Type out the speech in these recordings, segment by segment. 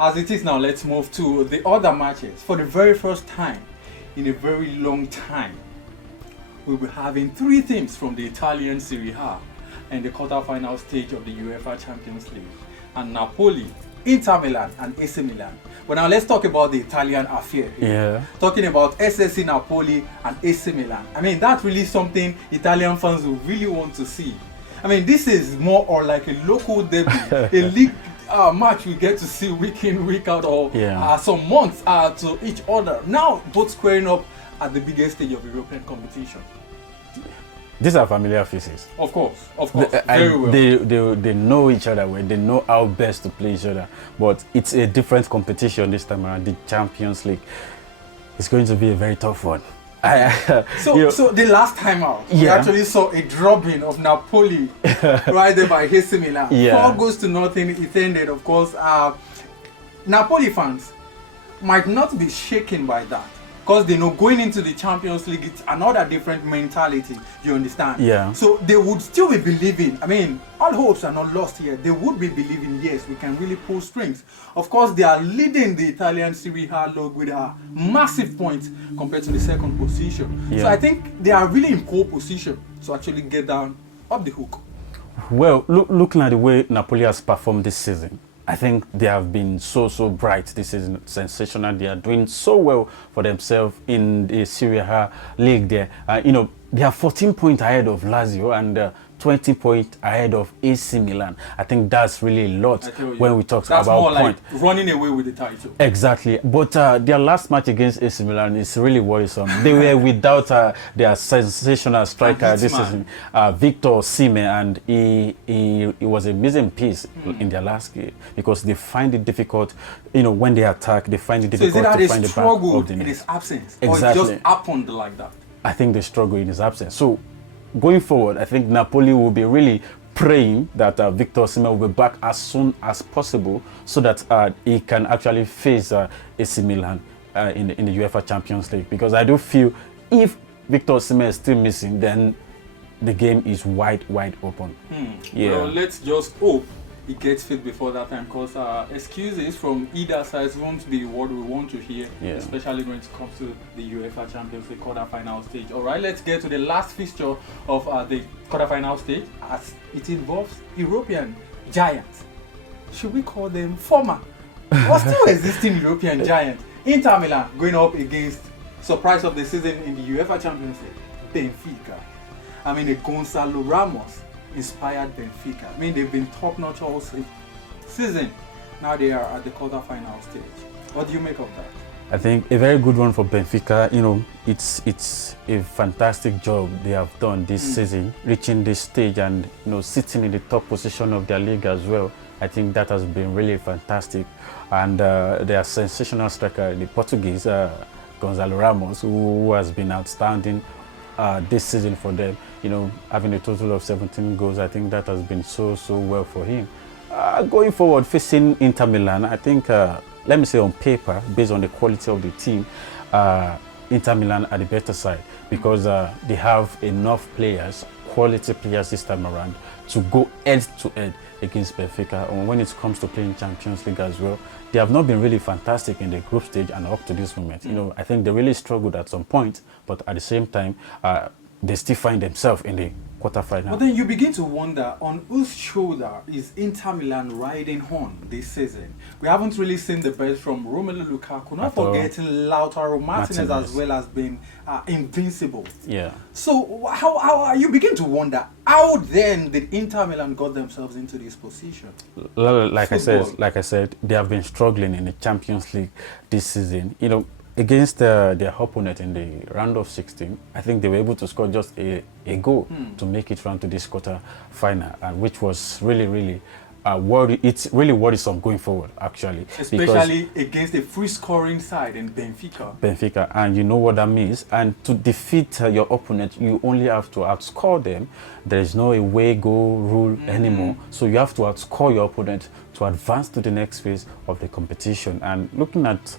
As it is now, let's move to the other matches. For the very first time in a very long time, we'll be having 3 teams from the Italian Serie A and the quarter-final stage of the Uefa Champions League. And Napoli, Inter Milan and AC Milan. But now let's talk about the Italian affair here. Yeah. Talking about SSC Napoli and AC Milan. I mean, that's really something Italian fans will really want to see. I mean, this is more or like a local derby, a league match we get to see week in, week out, or some months to each other. Now, both squaring up at the biggest stage of European competition. These are familiar faces. Of course, very well. They know each other well. They know how best to play each other. But it's a different competition this time around. The Champions League. It's going to be a very tough one. So the last time out, we actually saw a drubbing of Napoli right there by AC Milan. 4-0. It ended, of course. Napoli fans might not be shaken by that, because they know going into the Champions League, it's another different mentality, you understand? Yeah. So they would still be believing, I mean, all hopes are not lost here. They would be believing, yes, we can really pull strings. Of course, they are leading the Italian Serie A log with a massive point compared to the second position. Yeah. So I think they are really in pole position to actually get down up the hook. Well, looking at the way Napoli has performed this season, I think they have been so bright this season, sensational. They are doing so well for themselves in the Serie A league there. They are 14 points ahead of Lazio and 20 points ahead of AC Milan. I think that's really a lot when we talk about more point. Like running away with the title. Exactly. But their last match against AC Milan is really worrisome. They were without their sensational striker this season, Victor Osimhen, and he was a missing piece in their last game because they find it difficult, when they attack, they find it difficult to find the back of the net. In his absence? Exactly. Or it just happened like that? I think they struggle in his absence. So going forward, I think Napoli will be really praying that Victor Osimhen will be back as soon as possible so that he can actually face AC Milan in the UEFA Champions League. Because I do feel if Victor Osimhen is still missing, then the game is wide open. Yeah. Well, let's just hope he gets fit before that time, because excuses from either side won't be what we want to hear, especially when it comes to the UEFA Champions League quarter-final stage. All right, let's get to the last fixture of the quarter-final stage, as it involves European giants. Should we call them former or still existing European giants? Inter Milan going up against surprise of the season in the UEFA Champions League, Benfica. I mean, a Gonzalo Ramos inspired Benfica. I mean, they've been top-notch all season. Now they are at the quarter-final stage. What do you make of that? I think a very good one for Benfica. It's a fantastic job they have done this season, reaching this stage and sitting in the top position of their league as well. I think that has been really fantastic. And their sensational striker, the Portuguese Gonzalo Ramos, who has been outstanding this season for them, having a total of 17 goals. I think that has been so well for him. Going forward, facing Inter Milan, I think, let me say on paper, based on the quality of the team, Inter Milan are the better side because they have enough players, quality players this time around, to go head-to-head against Benfica. And when it comes to playing Champions League as well, they have not been really fantastic in the group stage and up to this moment. I think they really struggled at some point, but at the same time, they still find themselves in the quarterfinal. But then you begin to wonder on whose shoulder is Inter Milan riding on this season. We haven't really seen the best from Romelu Lukaku, not forgetting Lautaro Martinez as well as being invincible. Yeah. So how you begin to wonder how then did Inter Milan got themselves into this position? Like I said, they have been struggling in the Champions League this season. Against their opponent in the round of 16, I think they were able to score just a goal to make it round to this quarter final, which was really it's really worrisome going forward, actually. Especially against a free scoring side in Benfica. And you know what that means. And to defeat your opponent, you only have to outscore them. There is no away goal rule anymore. So you have to outscore your opponent to advance to the next phase of the competition. And looking at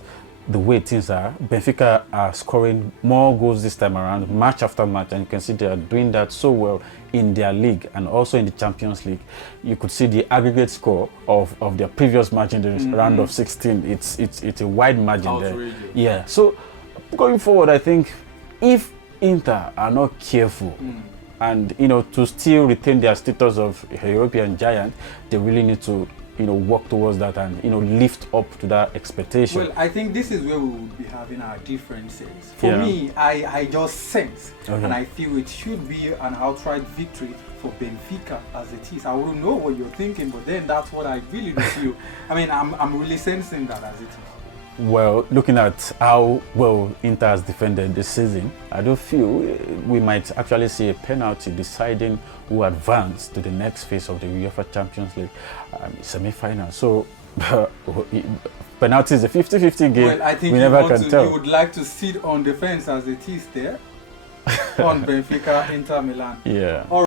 the way things are, Benfica are scoring more goals this time around, match after match, and you can see they are doing that so well in their league and also in the Champions League. You could see the aggregate score of their previous match in the round of 16. It's a wide margin there. Yeah. So going forward, I think if Inter are not careful and to still retain their status of a European giant, they really need to work towards that and lift up to that expectation. Well, I think this is where we would be having our differences. For me, I just sense and I feel it should be an outright victory for Benfica as it is. I wouldn't know what you're thinking, but then that's what I really do feel. I mean, I'm really sensing that as it is. Well, looking at how well Inter has defended this season, I do feel we might actually see a penalty deciding who advanced to the next phase of the UEFA Champions League semi-final. So, penalty is a 50-50 game. Well, I think we never can tell. You would like to sit on the fence as it is there on Benfica, Inter Milan. Yeah.